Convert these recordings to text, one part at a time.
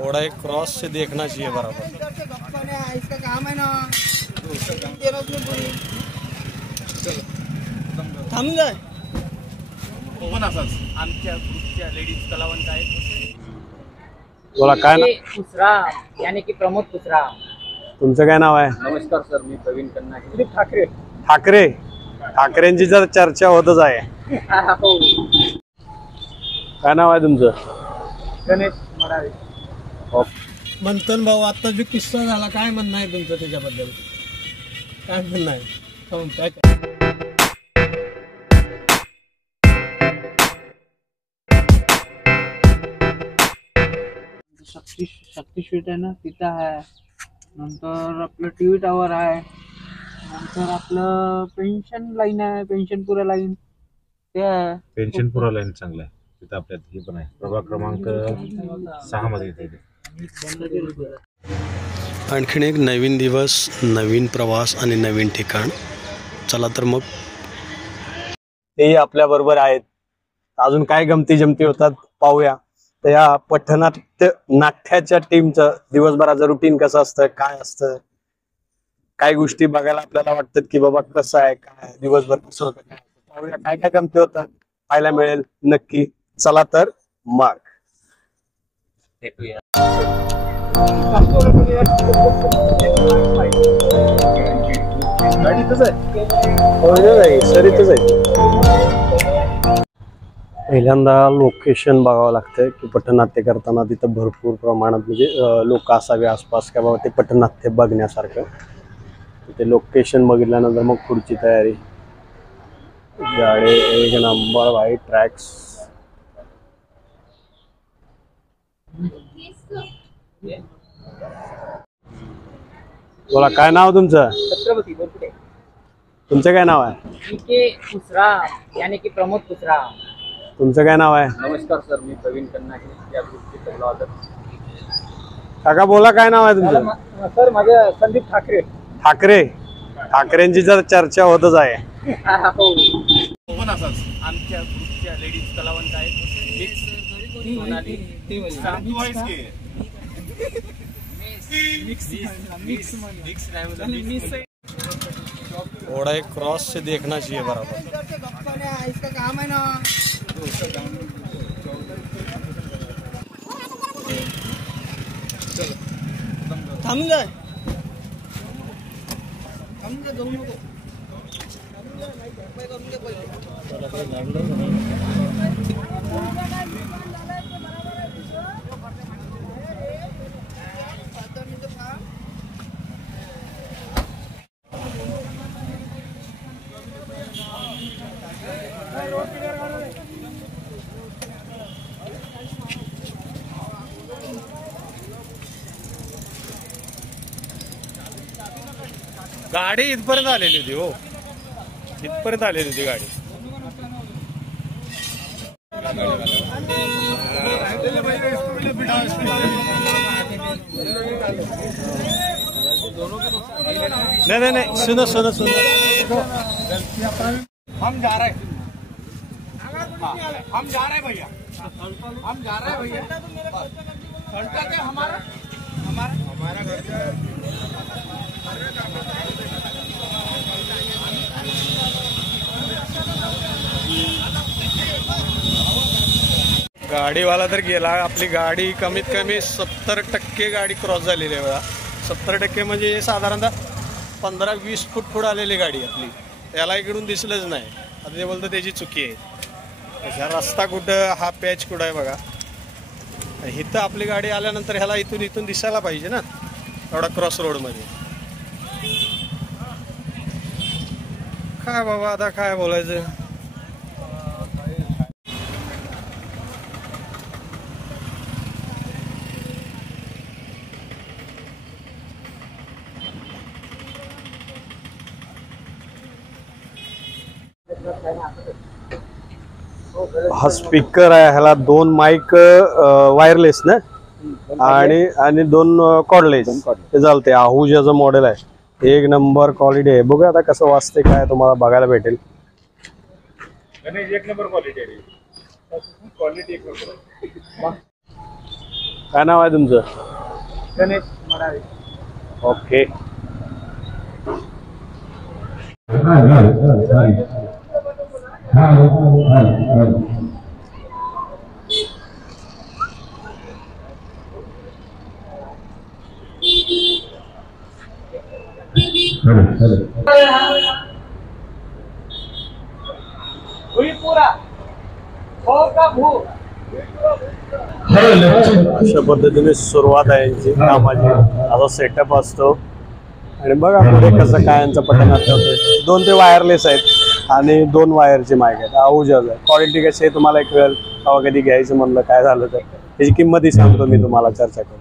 थोड़ा एक क्रॉस से देखना चाहिए बराबर। इसका काम है ना थांब जाय पण असंच आमच्या ग्रुपच्या लेडीज कलावंत आहेत। बोला काय ना पुसरा यानी की प्रमोद पुसरा। तुमचं काय नाव आहे? नमस्कार सर, मी प्रवीण कन्नाके ठाकरे। ठाकरे ठाकरेंची जर चर्चा होतच आहे। हो। काय नाव आहे तुमचं? गणेश मराळे। मंथन भाऊ आता जो किस्सा झाला काय म्हणणं आहे तुमचं त्याच्याबद्दल? काय म्हणणं आहे? शक्तिश्वेट आहे ना तिथं आहे, नंतर आपलं टीव्ही टावर आहे, नंतर आपलं पेन्शन लाईन आहे, पेन्शनपुरा लाईन ते आहे। पेन्शनपुरा लाईन चांगला आहे तिथं आपल्यात हे पण आहे, प्रभाग क्रमांक 6 मध्ये येते। आणखीन एक नवीन दिवस, नवीन प्रवास आणि नवीन ठिकाण। चला तर मग ते आपल्या बरोबर आहेत, अजून काय गमती जमती होतात पाहूया। तर या पथनाट्य नाट्याच्या टीमचं दिवसभराचं रुटीन कसं असतं, काय असतं, काय गोष्टी बघायला आपल्याला वाटतात की बाबा कसं आहे, काय दिवसभर कसं होतं, काय पाहूया काय काय गमती होतात पाहायला मिळेल नक्की। चला तर मग पहिल्यांदा लोकेशन बघावं लागतं की पथनाट्य करताना तिथं भरपूर प्रमाणात म्हणजे लोक असावे आसपास का बाबा ते पथनाट्य बघण्यासारखं। तिथे लोकेशन बघितल्यानंतर मग पुढची तयारी। गाडी एक नंबर भाई, ट्रॅक्स बोला काय नाव तुमचं? छत्रपती बोलपुडे। तुमचं काय नाव आहे? के पुसरा यानी की प्रमोद पुसरा। तुमचं काय नाव आहे? नमस्कार सर, मी प्रवीण कन्नाके या ग्रुपचे कलावंत। काका बोला काय नाव आहे तुमचं? सर माझं संदीप ठाकरे। ठाकरे ठाकरेंची जर चर्चा होतच आहे। हो। पण असंच आमच्या ग्रुपच्या लेडीज कलावंत आहेत। थोड़ा एक क्रॉस से देखना चाहिए बराबर। इसका काम है ना थांब जाय जाऊ नको। गाडी इथपर्यंत आलेली होती हो, इथपर्यंत आलेली होती गाडी। नहीं नहीं सुनो सुनो सुनो, हम जा रहे हैं, हम जा रहे हैं भैया, हम जा रहे हैं भैया। खर्चा क्या हमारा हमारा हमारा खर्चा गाडीवाला तर गेला। आपली गाडी कमीत कमी 70% गाडी क्रॉस झालेली आहे बघा। 70% म्हणजे साधारणतः 15-20 फूट पुढे आलेली गाडी आपली, त्याला इकडून दिसलंच नाही। आता ते बोलतं त्याची चुकी आहे। ह्या रस्ता कुठं, हा पॅच कुठं आहे बघा। इथं आपली गाडी आल्यानंतर ह्याला इथून दिसायला पाहिजे ना एवढा क्रॉस रोड मध्ये। काय बाबा आता काय बोलायचं। हा स्पीकर आहे, ह्याला 2 माईक वायरलेस ना आणि 2 कॉर्डलेस ते चालते। आहूजाचं मॉडेल आहे, एक नंबर क्वालिटी आहे। बघूया आता कसं वाजते काय तुम्हाला बघायला भेटेल। एक नंबर क्वालिटी आहे, क्वालिटी एक नंबर। काय नाव आहे तुमचं? गणेश मराळे. ओके. अशा पद्धतीने सुरुवात आहे यांची कामाची. असा सेटअप असतो आणि बघा पुढे कसं काय यांचं पटनाट्य होतं. 2 ते वायरलेस आहेत आणि 2 वायरचे माईक आहेत. आऊजाज आहे. क्वालिटी कशी आहे तुम्हाला एक वेळ तेव्हा कधी घ्यायचं म्हणलं काय झालं तर त्याची किंमतही सांगतो मी तुम्हाला चर्चा करून.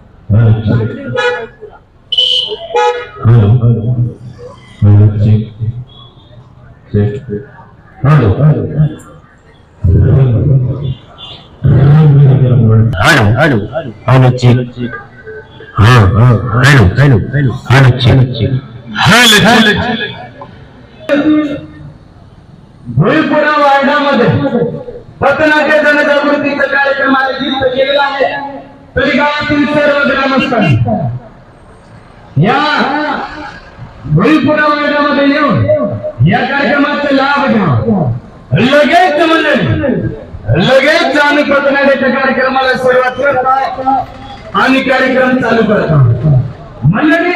भुईपुरा वार्डामध्ये पथनाट्य जनजागृतीचा कार्यक्रम आयोजित केलेला आहे. तरी गावातील सर्व ग्रामस्थांनी या भुईपुरा वार्डामध्ये येऊन या कार्यक्रमाचा लाभ घ्यावा. लगेच आम्ही पथनाट्याच्या कार्यक्रमाला सुरुवात करतो आणि कार्यक्रम चालू करतो. मंडळी,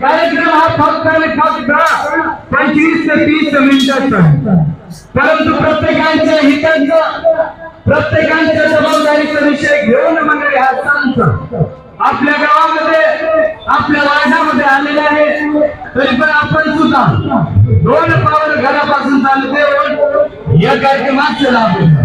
कार्यक्रम हा फक्त आणि फक्त 25 ते 30 मिनिटाचा आहे. परंतु प्रत्येकांच्या हिताचा, प्रत्येकांच्या जबाबदारीचा विषय घेऊन मंडळी हा सांगतो. आपल्या गावामध्ये, आपल्या वार्डामध्ये आलेला आहे. तरी पण आपण सुद्धा 2 पावलं घरापासून चालू देऊन या कार्यक्रमाचा लाभ घेतो.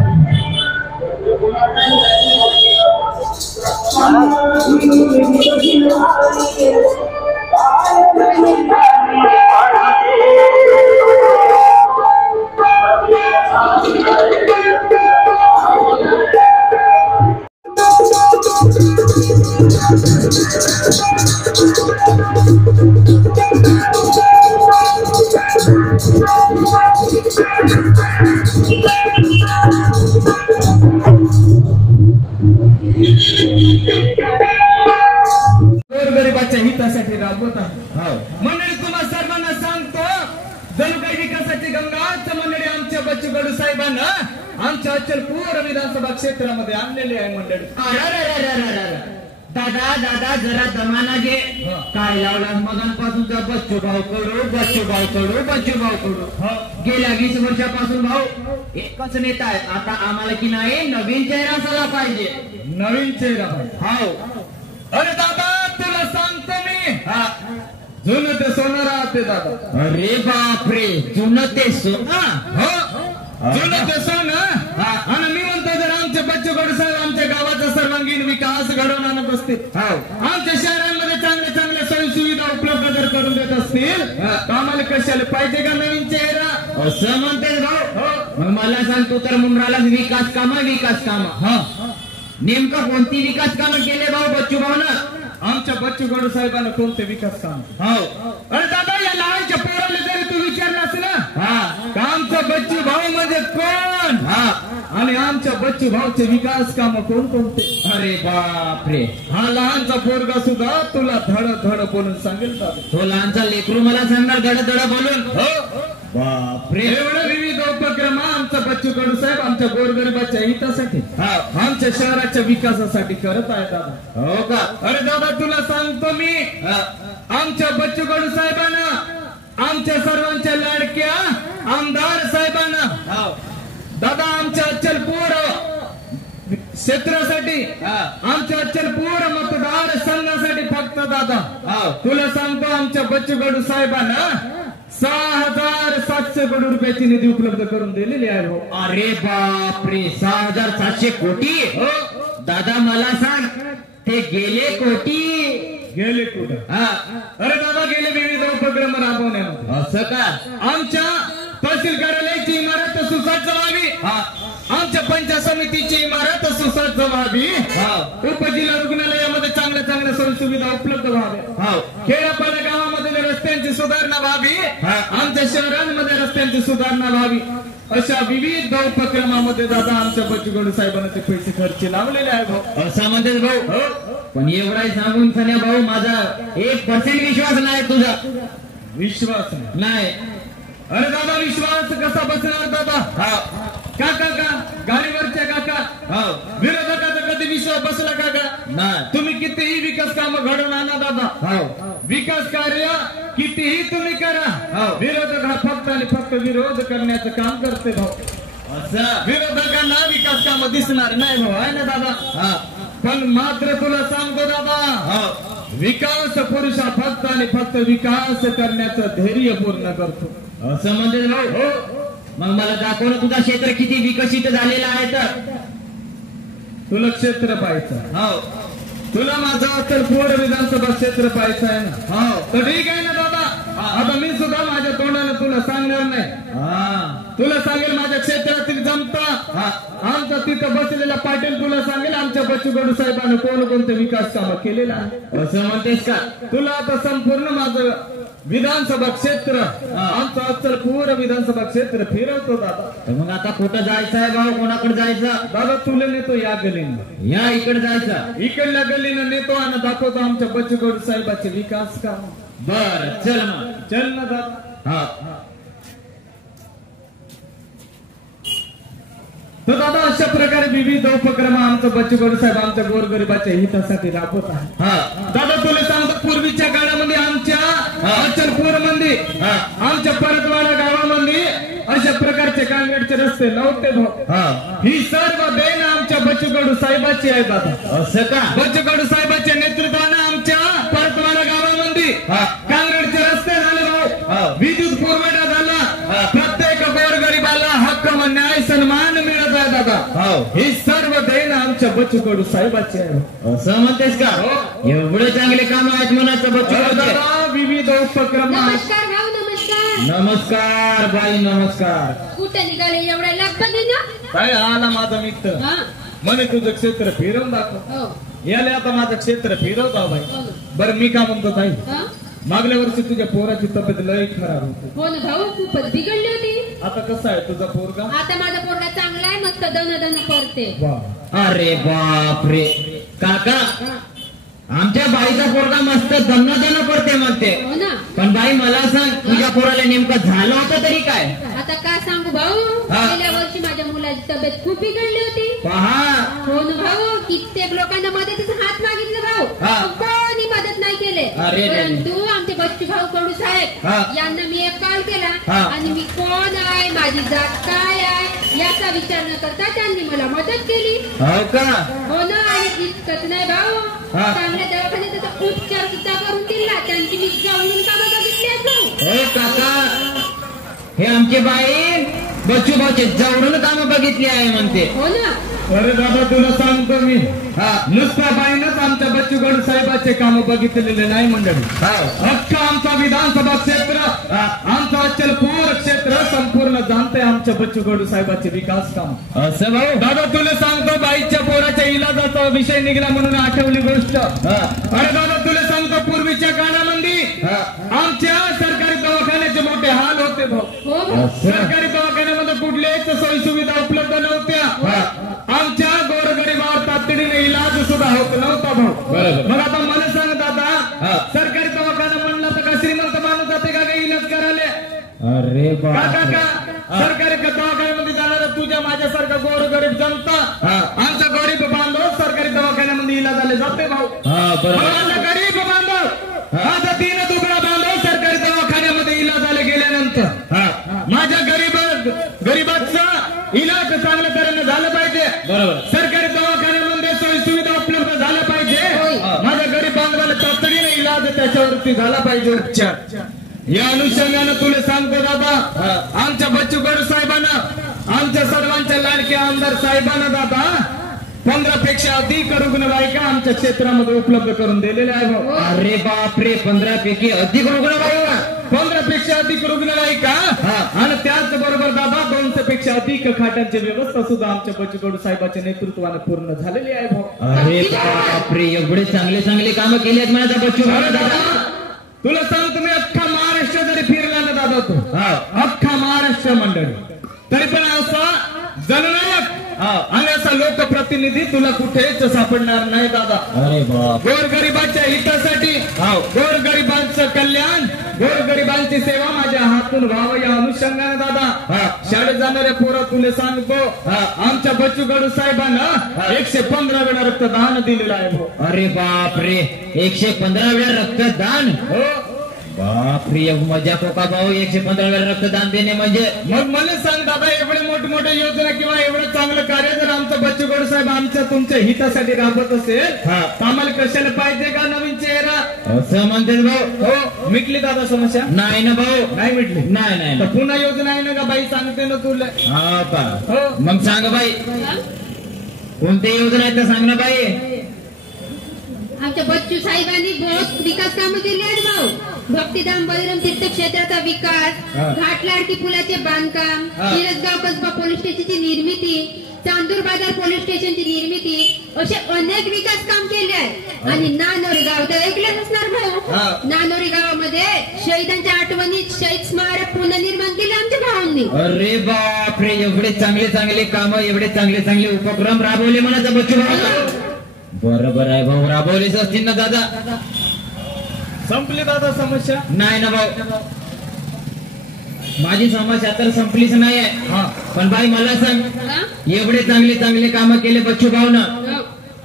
गोरगरिबाच्या हितासाठी राबवत आहोत. मंडळी, तुम्हा सर्वांना सांगतो, जणू काही विकासाची गंगाच मंडळी आमच्या बच्चू कडू साहेबांना आमच्या अचलपूर विधानसभा क्षेत्रामध्ये आणलेली आहे. मंडळी, दादा दादा जरा दमाना घे. काय लावला मगांपासूनचा बच्चू भाऊ कडू, बच्चू भाऊ कडू, बच्चू भाऊ कडू. गेल्या 20 वर्षापासून भाऊ एकच नेता आहे. आता आम्हाला की नाही नवीन चेहरा झाला पाहिजे. नवीन चेहरा हो. अरे दादा, तुला सांगतो मी, जुनं ते सोनं राहते दादा. अरे बापरे, जुनं ते सोनं. हो, जुनं ते सोनं. आणि मी म्हणतो, जर आमचे बच्चू कडू साहेब आमच्या गावाचा सर्वांगीण विकास घडवून आणत असतील, आमच्या शहरांमध्ये चांगल्या चांगल्या सोयी सुविधा उपलब्ध जर करून देत असतील, तर आम्हाला कशाला पाहिजे का नवीन चेहरा? असं म्हणते भाऊ. मग मला सांगतो तर मुंब्राला विकास कामं. नेमकं कोणती विकास कामं केले भाऊ बच्चू भाऊनं? आमच्या बच्चू कडू साहेबांना कोणते विकास काम? अरे दादा, या लहानच्या पोराला जरी तू विचारलास ना, का आमचा बच्चू भाऊ म्हणजे कोण, आणि आमच्या बच्चू भाऊचे विकास काम कोण कोणते? अरे बापरे, हा लहानचा पोरगा सुद्धा तुला धड धड बोलून सांगेल दादा. तो लहानचा लेकरू मला सांगणार धड धड बोलून. बापरे, एवढे विविध उपक्रम आमचा बच्चू कडू साहेब आमच्या गोरगरिबाच्या हितासाठी, आमच्या शहराच्या विकासासाठी करत आहे दादा. हो का? अरे दादा, तुला सांगतो मी, आमच्या बच्चू कडू साहेबांना, आमच्या सर्वांच्या लाडक्या आमदार साहेबांना, दादा आमच्या अचलपूर क्षेत्रासाठी, आमच्या अचलपूर मतदार संघासाठी फक्त दादा तुला सांगतो, आमच्या बच्चू कडू साहेबांना 6,700 करोड रुपयाची निधी उपलब्ध करून दिलेली आहे. अरे बापरे, 6,700 कोटी. दादा मला सांग, ते गेले कुठं? अरे दादा, गेले विविध उपक्रम राबवण्यामध्ये. असं का? आमच्या तहसील कार्यालयाची इमारत सुसज्ज व्हावी, आमच्या पंचायत समितीची इमारत सुसज्ज व्हावी, उपजिल्हा रुग्णालयामध्ये चांगल्या चांगल्या सोयी सुविधा उपलब्ध व्हाव्या, खेड्यापाड्या गावामध्ये रस्त्यांची सुधारणा व्हावी, आमच्या शहरांमध्ये रस्त्यांची सुधारणा व्हावी, अशा विविध उपक्रमामध्ये दादा आमच्या बच्चूकडू साहेबांना ते पैसे खर्च लावलेले आहे भाऊ. असं म्हणतेस भाऊ. पण एवढाही सांगून सन्या भाऊ माझा 1% विश्वास नाही तुझा. विश्वास नाही. अरे दादा विश्वास कसा बसणार दादा. काका गाडीवरच्या काका विरोधकाचा कधी विश्वास बसला काका नाही. तुम्ही कितीही विकास काम घडवून आणा दादा. विकास कार्य कितीही तुम्ही करा. विरोधक हा फक्त आणि फक्त विरोध करण्याचं काम करते भाऊ. असं विरोधकांना विकास काम दिसणार नाही भाऊ आहे ना दादा. पण मात्र तुला सांगतो दादा विकास पुरुष हा फक्त आणि फक्त विकास करण्याचं धैर्य पूर्ण करतो. असं म्हणते भाऊ. मग मला दाखव ना तुझा क्षेत्र किती विकसित झालेला आहे तर. तुला क्षेत्र पाहायचं तुला माझा तर पूर्ण विधानसभा क्षेत्र पाहायचं आहे ना. तर ठीक आहे ना दादा. आता मी सुद्धा माझ्या तोंडाने तुला सांगणार नाही. तुला सांगेल माझ्या क्षेत्रातील जनता आमचा तिथं बसलेला पाटील तुला सांगेल आमच्या बच्चूकडू साहेबांनी कोणकोणते विकास कामं केलेलं आहे. असं म्हणतेस का. तुला आता संपूर्ण माझं विधानसभा क्षेत्र आमचं अचल पूर्ण विधानसभा क्षेत्र फिरवतो दादा. मग आता कुठं जायचं आहे भाऊ. कोणाकडे जायचं दादा तुला नेतो या गलीनं. या इकडे जायचं. इकडल्या गलीनं नेतो आणि दाखवतो आमच्या बच्चूकडू साहेबाचे विकास काम. बर चल मग. चल ना दादा. तर दादा अशा प्रकारे विविध उपक्रम आमचं बच्चूकडू साहेब आमच्या गोरगरिबाच्या हितासाठी राबवत आहे. दादा तुला सांगतो पूर्वीच्या काळामध्ये आमच्या अचलपूरमध्ये आमच्या परतवाडा गावामध्ये अशा प्रकारचे काँक्रीटचे रस्ते नव्हते भाऊ. ही सर्व देण आमच्या बच्चूकडू साहेबाची आहे दादा. असं का. बच्चूकडू साहेबाच्या नेतृत्वाने आमच्या परतवाडा गावामध्ये काँक्रीटचे रस्ते झाले भाऊ. विद्युत पुरवठा झाला. प्रत्येक गोरगरिबाला हक्क न्याय सन्मान मिळत आहे दादा. ही सर्व देण आमच्या बच्चूकडू साहेबाची आहे. असं म्हणतेस का. एवढे चांगले काम आहेत म्हणायचं बच्चू. विविध उपक्रम. नमस्कार भाऊ. नमस्कार. नमस्कार बाई नमस्कार. कुठे निघाले एवढ्या लागत काय आला माझा मित्र म्हणे तुझं क्षेत्र फिरवून दाखव. हो. याले आता माझं क्षेत्र फिरवता बाई. बरं मी का म्हणतो ताई मागल्या वर्षी तुझ्या पोराची तब्येत लय खराब होती. हो ना भाऊ खूपच बिघडली होती. आता कसं आहे तुझा पोरगा. आता माझा पोरगा चांगला आहे. मस्त दन करते. अरे बापरे. काका आमच्या बाईचा पोरगा मस्त दन करते म्हणते. हो ना. पण बाई मला सांग तुझ्या पोराला नेमकं झालं होतं तरी काय. आता काय सांगू भाऊ. गेल्या वर्षी माझ्या मुलाची तब्येत खूप बिघडली होती. पहा. हो ना भाऊ. कित्येक लोकांना मदतीचा हात मागितलं भाऊ. कोणी मदत नाही केले. परंतु आमचे बच्चू भाऊ कडू साहेब यांना मी एक कॉल केला आणि मी कोण आहे माझी जात काय आहे याचा विचार न करता त्यांनी मला मदत केली. हो का. हो ना. आणि इतकंच नाही भाऊ. चांगल्या दवाखान्यात त्याचा उपचार सुद्धा करून दिला. त्यांची मी जाऊन कामं बघितली. हो काका. हे आमची बाई बच्चू भाऊचे जवळून कामं बघितली आहे म्हणते. हो ना. अरे दादा तुला सांगतो मी नुसत्या बाईनच आमच्या बच्चूकडू साहेबाचे काम बघितलेले नाही मंडळी. अख्खा आमचा विधानसभा क्षेत्र आमचा अचलपूर क्षेत्र संपूर्ण जाणते आमच्या बच्चूकडू साहेबाचे विकास काम. असं भाऊ. दादा तुला सांगतो बाईच्या पोराच्या इलाजाचा विषय निघाला म्हणून आठवली गोष्ट. अरे दादा तुला सांगतो पूर्वीच्या काळामध्ये आमच्या सरकारी दवाखान्याचे मोठे हाल होते भाऊ. सरकारी दवाखान्यामध्ये कुठल्याच सोयी सुविधा उपलब्ध नव्हत्या. आमच्या गोरगरिबावर तातडीने इलाज सुद्धा होत नव्हता भाऊ. मग आता मला सांग दादा सरकारी दवाखाना म्हणला तर का श्रीमंत माणूस जाते का इलाज करायला. अरे का सरकारी दवाखान्यामध्ये जाणारा तुझ्या माझ्यासारखा गोरगरीब जनता आमचा गरीब बांधव सरकारी दवाखान्यामध्ये इलाजाला जाते भाऊ. गरीब बांधव माझा 3 दुबळा बांधव सरकारी दवाखान्यामध्ये इलाजाला गेल्यानंतर माझ्या गरीबाचा इलाज चांगल्या तऱ्हेने झालं पाहिजे. बरोबर. सरकारी दवाखान्यामध्ये सोयी सुविधा उपलब्ध झाल्या पाहिजे. माझ्या गरीब बांधवाला तातडीने इलाज त्याच्यावरती झाला पाहिजे उपचार. या अनुषंगानं तुला सांगतो दादा आमच्या बच्चूकडू साहेबांना आमच्या सर्वांच्या लाडक्या आमदार साहेबांना दादा 15 पेक्षा अधिक रुग्णवाहिका आमच्या क्षेत्रामध्ये उपलब्ध करून दिलेल्या आहे भाऊ. अरे बापरे. 15 पैकी अधिक रुग्णवाहिका. 15 पेक्षा अधिक रुग्णवाहिका आणि त्याचबरोबर दादा 200 पेक्षा अधिक खाटांची व्यवस्था सुद्धा आमच्या बच्चूकडू साहेबांच्या नेतृत्वाने पूर्ण झालेली आहे भाऊ. अरे बापरे. एवढे चांगले चांगले कामं केली आहेत माझ्या बच्चू. तुला सांगतो मी अख्खा महाराष्ट्र जरी फिरला ना दादा तू अख्खा महाराष्ट्र मंडळी तरी पण असा जननायक आणि असा लोकप्रतिनिधी तुला कुठेच सापडणार नाही दादा. अरे बाप. गोरगरिबाच्या हितासाठी गोरगरिबांचं कल्याण गोरगरिबांची सेवा माझ्या हातून व्हावं या अनुषंगाने दादा शाळेत जाणाऱ्या पोरं तुला सांगतो आमच्या बच्चू कडू साहेबांना 115 वेळा रक्तदान दिलेलं आहे भाऊ. अरे बाप रे 115 वेळा रक्तदान. हो बापरे मजा कोका भाऊ 115 वेळा रक्तदान देणे म्हणजे. मग मला सांग दादा एवढे मोठमोठे योजना किंवा एवढं चांगलं कार्य जर आमचं बच्चू कडू साहेब आमच्या तुमच्या हितासाठी राबत असेल तर आम्हाला कशाला पाहिजे का नवीन चेहरा असं म्हणते भाऊ. हो मिटली दादा समस्या. नाही ना भाऊ. नाही मिटली. नाही तर पुन्हा योजना आहे ना का बाई सांगते ना तुला. हा का. हो मग सांग बाई कोणती योजना आहे तर सांग ना बाई. आमच्या बच्चू साहेबांनी बहुत विकास कामं केली आहेत भाऊ. भक्तिधाम बलराम तीर्थ क्षेत्राचा विकास, घाट लाडकी पुलाचे बांधकाम, शिरसगाव कसबा पोलीस स्टेशनची निर्मिती, चांदूर बाजार पोलीस स्टेशनची निर्मिती असे अनेक विकास काम केले आहेत. आणि नानोरी गाव तर ऐकलं नसणार भाऊ. नानोरी गावामध्ये शहीदांच्या आठवणीत शहीद स्मारक पुनर्निर्माण केले आमच्या भावांनी. अरे बापरे एवढे चांगले चांगले काम एवढे चांगले चांगले उपक्रम राबवले म्हणायचं बच्चू भाऊ. बरोबर आहे भाऊ राबवलेच असतील ना दादा. संपली दादा समस्या. नाही ना भाऊ माझी समस्या तर संपलीच नाही आहे. पण बाई मला सांग एवढे चांगले चांगले काम केले बच्चू भाऊ ना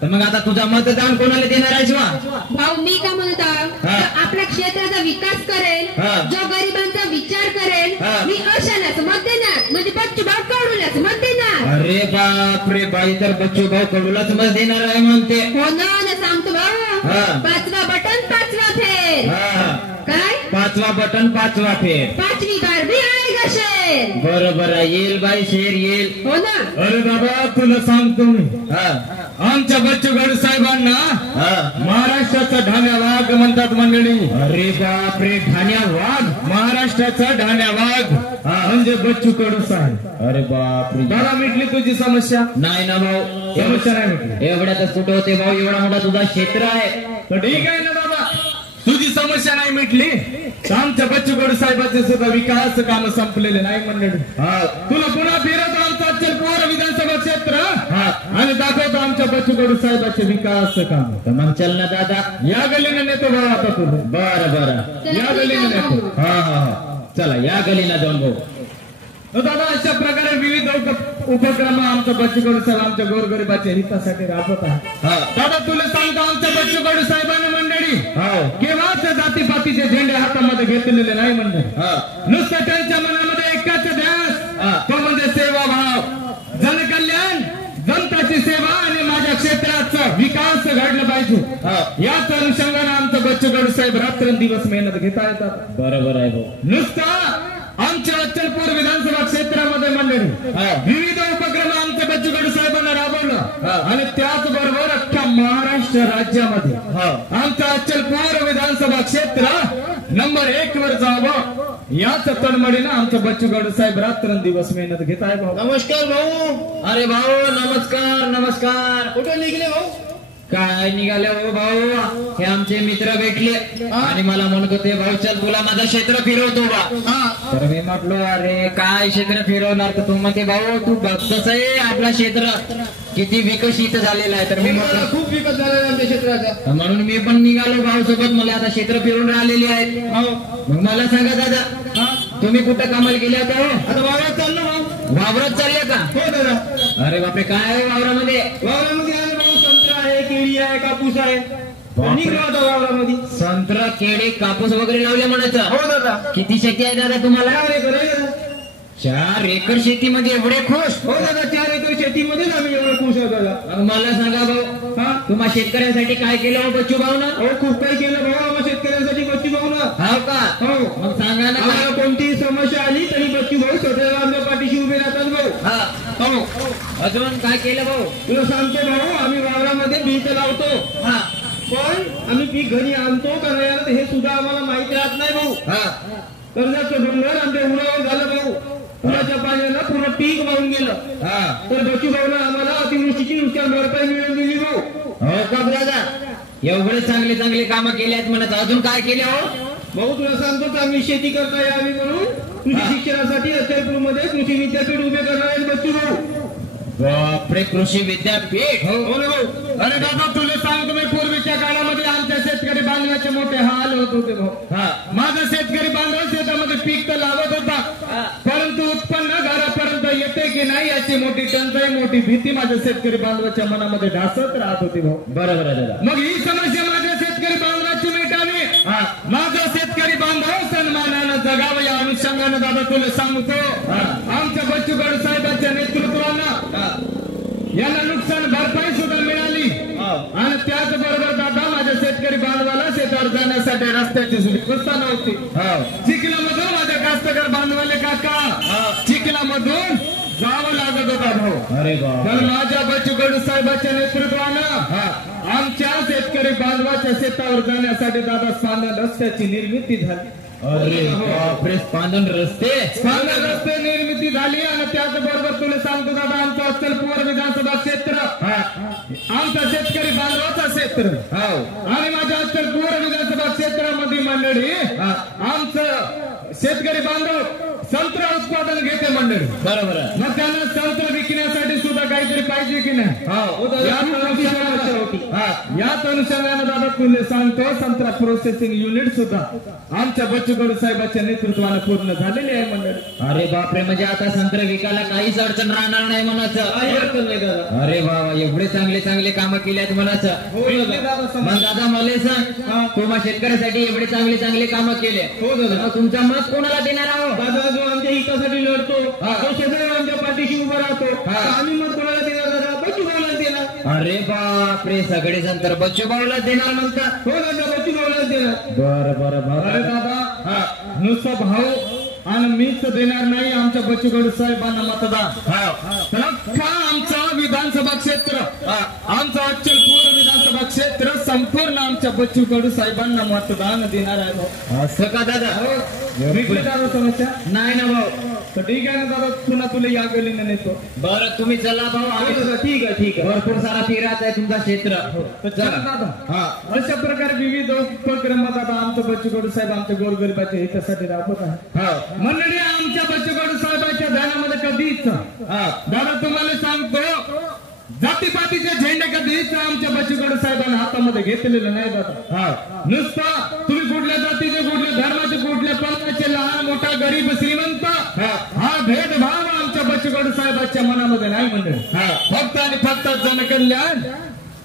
तर मग आता तुझा मतदान कोणाला देणार आहे शिवा. भाऊ मी का म्हणत आहोत आपल्या क्षेत्राचा विकास करेल जो गरिबांचा विचार करेल मी अशालाच मत देणार म्हणजे बच्चू भाऊ कडूलाच मत देणार. अरे बापरे बाई तर बच्चू भाऊ कडूलाच मत देणार आहे म्हणते. हो ना सांगतो भाऊ. 5वा बटन 5वा फेर. काय 5वा बटन 5वा फेर. 5वी बार भी आएगा शेर. बरोबर आहे येईल बाई शेर येईल. हो ना. अरे बाबा तुला सांगतो मी आमच्या बच्चू कडू साहेबांना महाराष्ट्राचा ढाण्या वाघ म्हणतात मंडळी. अरे बापरे ठाण्या वाघ. महाराष्ट्राचा ढाण्या वाघ म्हणजे बच्चू कडू साहेब. अरे बापरे दादा मिटली तुझी समस्या. नाही ना भाऊ समस्या नाही मिटली. एवढ्यातच कुठं होते भाऊ एवढा मोठा तुझा क्षेत्र आहे. तर ठीक आहे ना दादा तुझी समस्या नाही मिटली आमच्या बच्चू कडू साहेबांचे सुद्धा विकास काम संपलेले नाही मंडळी. तुला पुन्हा फिरवतो आमचा अचलपूर विधानसभा क्षेत्र आणि दाखवतो आमच्या बच्चू कडू साहेबांचे विकास काम. तर मग चल ना दादा या गलीने नेतो भाऊ आता तुझं. बरं बरं या गलीने नेतो. हा चला या गलीला जाऊन भाऊ. दादा अशा प्रकारे विविध उपक्रम आमच्या बच्चू कडू साहेब आमच्या गोरगरिबाच्या हितासाठी राबवत आहे. दादा तुला सांगतो आमच्या बच्चू कडू साहेबांनी मंडळी केव्हाच जातीपातीचे झेंडे हातामध्ये घेतलेले नाही मंडळी. नुसतं त्यांच्या मनामध्ये एकाच ध्यास तो म्हणजे सेवाभाव जनकल्याण जनताची सेवा आणि माझ्या क्षेत्राचा विकास घडला पाहिजे याच अनुषंगाने आमचं बच्चू कडू साहेब रात्रंदिवस मेहनत घेता येतात. बरोबर आहे भाऊ. नुसता आमच्या अचलपूर विधानसभा क्षेत्रामध्ये मंडळी विविध उपक्रम आमच्या बच्चू कडू साहेबांना राबवलं आणि त्याचबरोबर अख्ख्या महाराष्ट्र राज्यामध्ये आमचं अचलपूर विधानसभा क्षेत्र नंबर 1 वर जावं याच तळमळीनं आमचं बच्चू कडू साहेब रात्रंदिवस मेहनत घेत आहे भाऊ. नमस्कार भाऊ. अरे भाऊ नमस्कार नमस्कार. कुठे निघले भाऊ. काय निघाले हो भाऊ हे आमचे मित्र भेटले आणि मला म्हणत होते भाऊ चल तुला माझं क्षेत्र फिरवतो बा. तर मी म्हटलो अरे काय क्षेत्र फिरवणार तर तू म्हणते भाऊ तू बघतोच आहे आपला क्षेत्र किती विकसित झालेला आहे. तर मी म्हटलं खूप विकास झालेला आमच्या क्षेत्राचा. म्हणून मी पण निघालो भाऊ सोबत मला आता क्षेत्र फिरून राहिलेली आहेत. मग मला सांगा दादा तुम्ही कुठं कामाला गेले होते हो. आता वावरात चाललो भाऊ. वावरात चालले का. हो दादा. अरे बापरे काय आहे वावरामध्ये. वावरामध्ये आहे भाऊ संत्रा आहे केळी आहे कापूस आहे. निघलो आता वावरामध्ये. संत्रा केळी कापूस वगैरे लावले म्हणायचं. हो दादा. किती शेती आहे दादा तुम्हाला. 4 एकर आहे दादा. 4 एकर शेतीमध्ये एवढे खुश. हो दादा 4 एकर शेतीमध्येच आम्ही एवढं खुश आहोत दादा. मग मला सांगा भाऊ तुम्हा शेतकऱ्यांसाठी काय केलं हो बच्चू भाऊ ना. हो खूप काही केलं भाऊ आम्हा शेतकऱ्यांसाठी बच्चू भाऊ ना. हो का. हो मग सांगा ना आम्हाला कोणतीही समस्या आली तरी बच्चू भाऊ स्वतः आमच्या पाठीशी उभे राहतात भाऊ. हो अजून काय केलं भाऊ. तुला सांगतो भाऊ आम्ही वावरामध्ये बीज लावतो पण आम्ही पीक घरी आणतो का नाही आणत हे सुद्धा आम्हाला माहिती राहत नाही भाऊ. कर्जाचं डोंगर आमच्या उन्हावर झालं भाऊ. पुराच्या पाण्याला पूर्ण पीक वाहून गेलं. तर बच्चू भाऊला आम्हाला अतिवृष्टीची नुकसान भरपाई मिळून दिली भाऊ. हो का दादा एवढे चांगले चांगले कामं केले आहेत म्हणत अजून काय केले हो. भाऊ तुला सांगतो चांगली शेती करता यावी म्हणून कृषी शिक्षणासाठी अचलपूरमध्ये कृषी विद्यापीठ उभे करणार आहेत बच्चू भाऊ. बापरे, कृषी विद्यापीठ. हो ना भाऊ. अरे दादा तुला सांगतो मी, पूर्वीच्या काळामध्ये आमच्या शेतकरी बांधवाचे मोठे हाल होत होते भाऊ. माझा शेतकरी बांधव शेतामध्ये पीक तर लावत होता, परंतु उत्पन्न घरापर्यंत येते की नाही याची मोठी टंचाई, मोठी भीती माझ्या शेतकरी बांधवाच्या मनामध्ये ढासत राहत होती भाऊ. बरोबर आहे दादा. मग ही समस्या माझ्या शेतकरी बांधवाची मिटावी, माझा शेतकरी बांधव सन्मानानं जगावं या अनुषंगानं दादा तुला सांगतो, आमच्या बच्चू कडू साहेबांच्या नेतृत्वानं यांना नुकसान भरपाई सुद्धा मिळाली. आणि त्याचबरोबर दादा माझ्या शेतकरी बांधवाला शेतावर जाण्यासाठी रस्त्याची व्यवस्था नव्हती. चिखलामधून माझ्या कास्तकार बांधवाले काका चिखलामधून जावं लागत होता भाऊ. अरे पण माझ्या बच्चू कडू साहेबांच्या नेतृत्वानं आमच्या शेतकरी बांधवाच्या शेतावर जाण्यासाठी दादा स्पांदन रस्त्याची निर्मिती झाली. अरे बापरे, स्पांदन रस्ते निर्मिती झाली. आणि त्याचबरोबर तुला सांगतो दादा, आमचं अचलपूर विधानसभा क्षेत्र आमचा शेतकरी बांधवाचा क्षेत्र आणि माझ्या अचलपूर विधानसभा क्षेत्रामध्ये मंडळी आमचं शेतकरी बांधव संत्रा उत्पादन घेते मंडळी. बरोबर आहे. मग त्यांना संत्रा विकण्यासाठी सुद्धा काहीतरी पाहिजे की नाही. याच अनुषंगाने दादा तुला सांगतो, संत्रा प्रोसेसिंग युनिट सुद्धा आमच्या बच्चू कडू साहेबांच्या नेतृत्वाने पूर्ण झालेले आहे मंडळी. अरे बापरे, म्हणजे आता संत्रा विकायला काहीच अडचण राहणार नाही म्हणायचं. अरे बाबा, एवढे चांगले चांगले कामं केली आहेत म्हणायचं. मग दादा मला सांग, तुम्हा शेतकऱ्यासाठी एवढे चांगले चांगले कामं केले, हो दादा. मग तुमचा मत कोणाला देणार आहोत? दादा जो आमच्या हितासाठी लढतो, तो सदैव आमच्या पाठीशी उभा राहतो, आम्ही मत कोणाला देणार दादा? बच्चू भाऊला देणार. अरे बापरे, सगळे जण तर बच्चू भाऊला देणार म्हणतात. हो दादा, बच्चू भाऊला देणार. बरं बरं अरे बरं. दादा नुसतं भाऊ आणि मीच देणार नाही आमच्या बच्चू कडू साहेबांना मतदान. तर अख्खा आमचं विधानसभा क्षेत्र, आमचं अचलपूर विधानसभा क्षेत्र संपूर्ण आमच्या बच्चू कडू साहेबांना मतदान देणार आहे. असं का दादा? भेटले दादा समस्या नाही ना भाऊ. तर ठीक आहे ना दादा, पुन्हा तुला या गलीने नेतो. बरं तुम्ही चला भाऊ. आम्ही ठीक आहे ठीक आहे. भरपूर सारा फिरायचा आहे तुमचा क्षेत्र. तर चला दादा. अशा प्रकारे विविध उपक्रम दादा आमच्या बच्चू कडू साहेब आमच्या गोरगरिबाच्या हितासाठी राबवत आहे. मंडळी आमच्या बच्चू कडू साहेबांच्या ध्यानामध्ये कधीच दादा तुम्हाला सांगतो, जातीपातीचे झेंडे कधीच आमच्या बच्चू कडू साहेबांना हातामध्ये घेतलेले नाही दादा. नुसतं तुम्ही कुठल्या जातीचे, कुठल्या धर्माचे, कुठल्या पंथाचे, लहान मोठा गरीब श्रीमंत हा भेदभाव आमच्या बच्चू कडू साहेबांच्या मनामध्ये नाही मंडळी. फक्त आणि फक्त जनकल्याण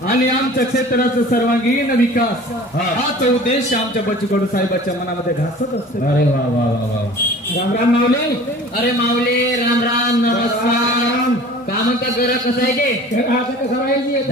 आणि आमच्या क्षेत्राचा सर्वांगीण विकास हाच उद्देश आमच्या बच्चू कडू साहेबांच्या मनामध्ये घासत असतो. अरे वा वा वा वा. राम राम माऊली. अरे माऊली, राम राम, नमस्कार. का म्हणता घर कसं आहे ते? कसं राहील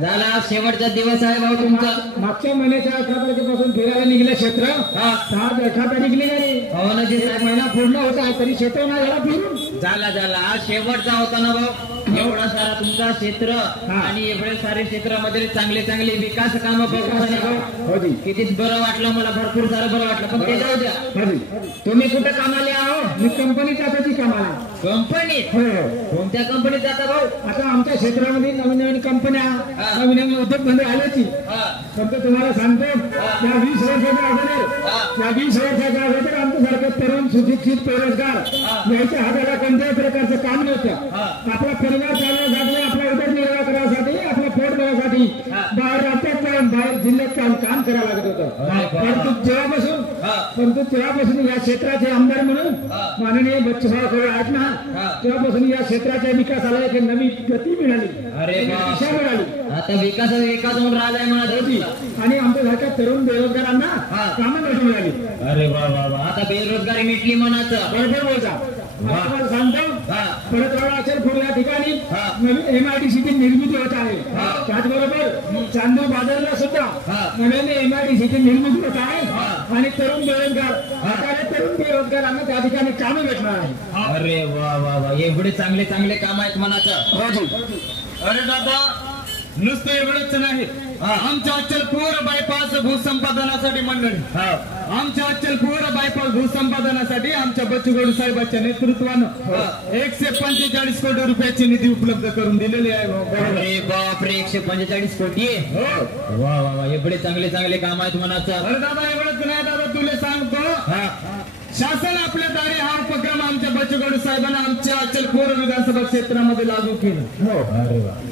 झाला शेवटचा दिवस आहे भाऊ तुमचा. मागच्या महिन्याच्या 18 तारखेपासून फिरायला निघले क्षेत्र. आज 18 तारीख निघाली. हो ना, जे महिना पूर्ण होता तरी क्षेत्र नाही झाला फिरून. झाला आज शेवटचा होता ना भाऊ. एवढा सारा तुमचा क्षेत्र आणि एवढे सारे क्षेत्रामध्ये चांगले चांगले विकास कामं बघून कितीच बरं वाटलं मला. भरपूर सारं बरं वाटलं. पण ते जाऊ द्या, तुम्ही कुठे कामाला आहो? मी कंपनीत आता ती कामाला. कंपनीत? कोणत्या कंपनीत जाता भाऊ? आता आमच्या क्षेत्रामध्ये नवीन नवीन कंपन्या, नवीन नवीन उद्योगधंदे आल्याची. फक्त तुम्हाला सांगतो, या 20 वर्षाच्या अगोदर आमच्यासारखं तरुण सुशिक्षित बेरोजगार याच्या हाताला कोणत्याही प्रकारचं काम नव्हतं. आपला परिवार चालवण्यासाठी, आपला उदरनिर्वाह करण्यासाठी, आपला पोट भरण्यासाठी बाहेर राज्यात जाऊन बाहेर जिल्ह्यात काम करावं लागत होतं. परंतु तेव्हापासून या क्षेत्राचे आमदार म्हणून माननीय बच्चूभाऊ कडू आहेत ना, तेव्हापासून या क्षेत्राच्या विकासाला एक नवी गती मिळाली. अरे दिशा मिळाली. आता विकास होऊन राहिलाय म्हणत होती. आणि आमच्यासारख्या तरुण बेरोजगारांना कामं मिळाली. अरे वा वा वा. आता बेरोजगारी मिटली म्हणायचं. बरोबर बोलता. तुम्हाला सांगतो, परत अचलपूर या ठिकाणी नवीन MIDCची निर्मिती होत आहे. त्याचबरोबर चांदूर बाजारला सुद्धा नवीन MIDCची निर्मिती होत आहे. आणि तरुण बेरोजगारांना त्या ठिकाणी कामं भेटणार आहे. अरे वा वा वा. एवढे चांगले चांगले काम आहेत म्हणायचं. अरे दादा नुसतं एवढंच नाही, आमच्या अचलपूर बायपास भूसंपादनासाठी मंडळी, आमच्या अचलपूर बायपास भूसंपादनासाठी आमच्या बच्चू कडू साहेबांच्या नेतृत्वानं 145 कोटी रुपयाची निधी उपलब्ध करून दिलेली आहे. अरे बापरे, 145 कोटी. वा वा वा. एवढे चांगले चांगले काम आहेत म्हणायचं. अरे दादा एवढंच नाही दादा, तुला सांगतो शासन आपल्या दारी हा उपक्रम आमच्या बच्चू कडू साहेबांना आमच्या अचलपूर विधानसभा क्षेत्रामध्ये लागू केला.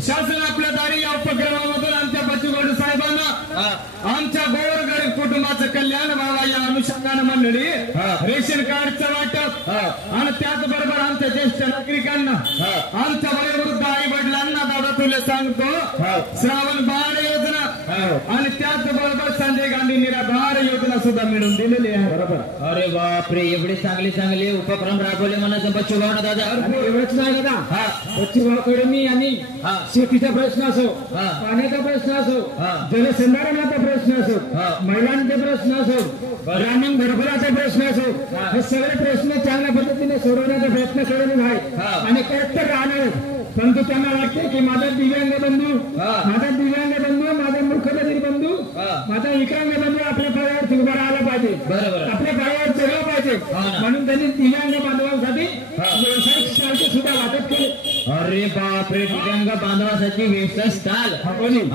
शासन आपल्या दारी या उपक्रमामधून आमच्या बच्चू कडू साहेबांना आमच्या गोरगरीब कुटुंबाचं कल्याण व्हावा या अनुषंगाने मंडळी रेशन कार्डचं वाटप आणि त्याचबरोबर आमच्या ज्येष्ठ नागरिकांना आमच्या वयोवृद्ध आई वडिलांना दादा तुला सांगतो श्रावण बाळ योजना आणि त्याचबरोबर संजय गांधी निराधार योजना सुद्धा मिळवून दिलेली आहे. बरोबर. अरे बापरे, एवढे चांगले चांगले उपक्रम राबवले म्हणायचं बच्चू भाऊ दादा. एवढंच नाही दादा, बच्चू भाऊकडे मी आणि शेतीचा प्रश्न असो, पाण्याचा प्रश्न असो, जलसंधारणाचा प्रश्न असो, महिलांचे प्रश्न असो, ग्रामीण घरकुलाचे प्रश्न असो, हे सगळे प्रश्न चांगल्या पद्धतीने सोडवण्याचा प्रयत्न केलेले आहे आणि करत तर राहणार. परंतु त्यांना वाटते की माझा दिव्यांग बंधू, माझा मूर्खबधीर बंधू, माझा विकलांग बंधू आपल्या पायावर उभा राहायला पाहिजे, आपल्या पायावर चढवलं पाहिजे, म्हणून त्यांनी दिव्यांग बांधवांसाठी व्यावसायिक स्टॉलचे सुद्धा वाटप केले. अरे बापरे, दिव्यांग बांधवासाठी व्यवसाय स्टॉल.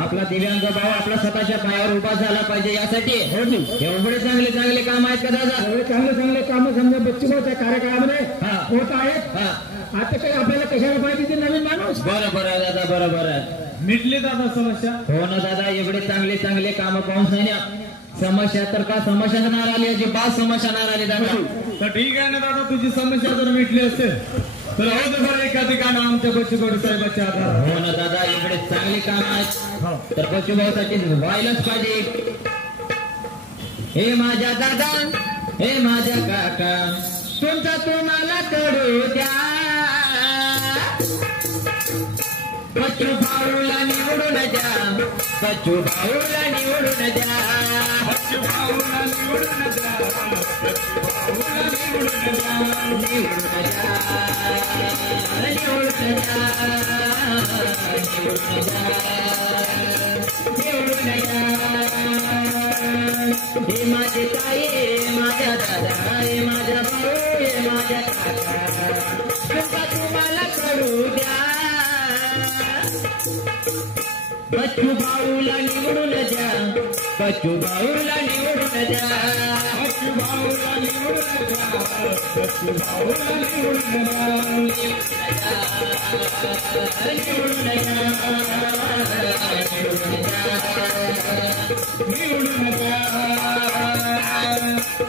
आपला दिव्यांग भाऊ आपला स्वतःच्या पायावर उभा झाला पाहिजे यासाठी एवढे चांगले चांगले काम आहेत का दादा? एवढे चांगले चांगले काम समजा बच्चू भाऊच्या कार्यकाळामध्ये होत आहेत. आता काही आपल्याला कशाला पाहिजे ते नवीन माणूस. बरोबर आहे दादा, बरोबर आहे. मिटली दादा समस्या. हो ना दादा, एवढे चांगले चांगले काम पाहून नाही ना समस्या तर का समस्या नाही आली, अजिबात समस्या नाही आली दादा. तर ठीक आहे ना दादा, तुझी समस्या जर मिटली असेल तर हो बरं एका ठिकाणी आमच्या बच्चू कडू साहेबांच्या आधार. हो ना दादा, एवढे चांगले काम आहेत तर बच्चू भाऊसाठी व्हायलाच पाहिजे. हे माझ्या दादा, हे माझ्या काका, तुमचा तुम्हाला करू द्या, बच्चू भाऊला निवडून द्या, बच्चू भाऊला निवडून द्या, बच्चू भाऊला निवडून द्या, बच्चू भाऊला निवडून द्या, निवडून द्या, निवडून द्या, निवडून द्या. हे माझे ताई, माझ्या दादा, हे माझ्या भाऊ, हे माझ्या काका, तुमचा तुम्हाला करू द्या, बच्चू भाऊला निवडून द्या, बच्चू भाऊला निवडून द्या, बच्चू भाऊला निवडून द्या, बच्चू भाऊला निवडून द्या, निवडून द्या, निवडून द्या.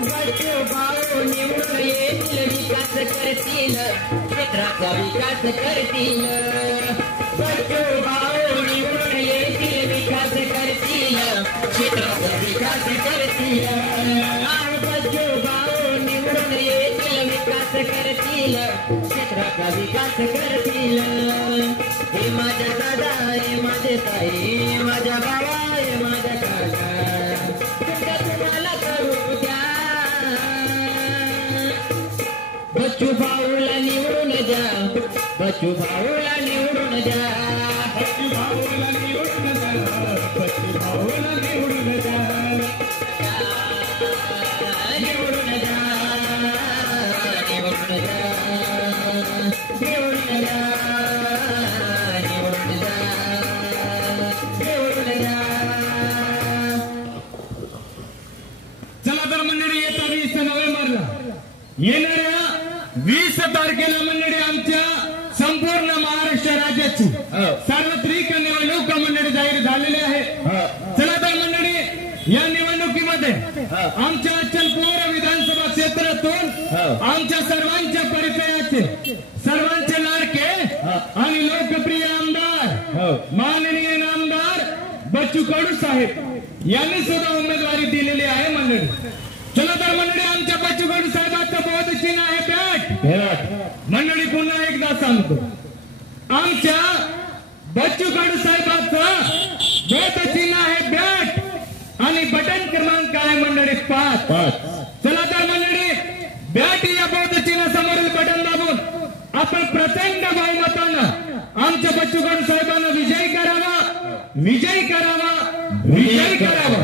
बच्चू भाऊ निवडून येतील, विकास करतील, क्षेत्राचा विकास करतील. बच्चू भाऊ निवडून येतील, विकास करतील, क्षेत्राचा विकास करतील. बच्चू भाऊ निवडून येतील, विकास करतील, क्षेत्राचा विकास करतील. हे माझ्या दादा, हे माझे ताई, हे माझ्या बाबा, हे माझ्या काका, तुमच्या तुम्हाला करू द्या, बच्चू भाऊला निवडून द्या, बच्चू भाऊला निवडून द्या, बच्चू भाऊला निवडून द्या, बच्चू भाऊला निवडून द्या, निवडून द्या, निवडून द्या, निवडून द्या, निवडून द्या, निवडून द्या. चला तर मंडळी, येत्या 20 नोव्हेंबरला येणाऱ्या 20 तारखेला मंडळी आमच्या संपूर्ण महाराष्ट्र राज्याची सार्वत्रिक निवडणूक मंडळी जाहीर झालेली आहे. चला तर मंडळी, या निवडणुकीमध्ये आमच्या अचलपूर विधानसभा क्षेत्रातून आमच्या सर्वांच्या परिचयाचे, सर्वांचे लाडके आणि लोकप्रिय आमदार माननीय नामदार बच्चू कडू साहेब यांनी सुद्धा उमेदवारी दिलेली आहे मंडळी. चला तर मंडळी, आमच्या बच्चू कडू साहेबांचं बहुत चिन्ह आहे बॅट. मंडळी पुन्हा एकदा सांगतो, आमच्या बच्चू कडू साहेबांचं बहुत चिन्ह आहे बॅट आणि बटन क्रमांक आहे मंडळी 5. चला तर मंडळी, बॅट या बहुत चिन्ह समोरील बटन दाबून आपण प्रचंड बहुमतानं आमच्या बच्चू कडू साहेबांना विजयी करावा, विजयी करावा, विजयी करावा.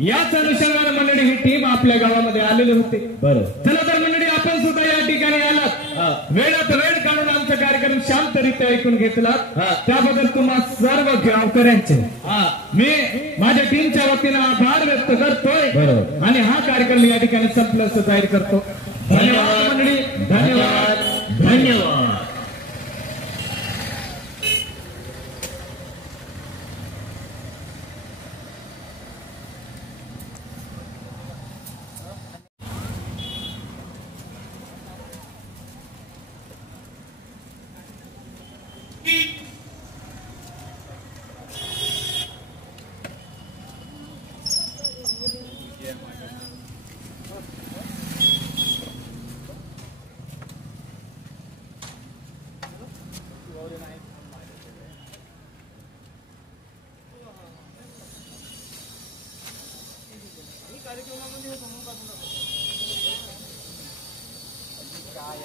याच अनुषंगाने मंडळी ही टीम आपल्या गावामध्ये आलेली होते. चला तर मंडळी, आपण सुद्धा या ठिकाणी आलात, वेळात वेळ काढून आमचा कार्यक्रम शांतरित्या ऐकून घेतला, त्याबद्दल तुम्हा सर्व गावकऱ्यांचे मी माझ्या टीमच्या वतीनं आभार व्यक्त करतोय आणि हा कार्यक्रम या ठिकाणी संपल्याचं जाहीर करतो. काय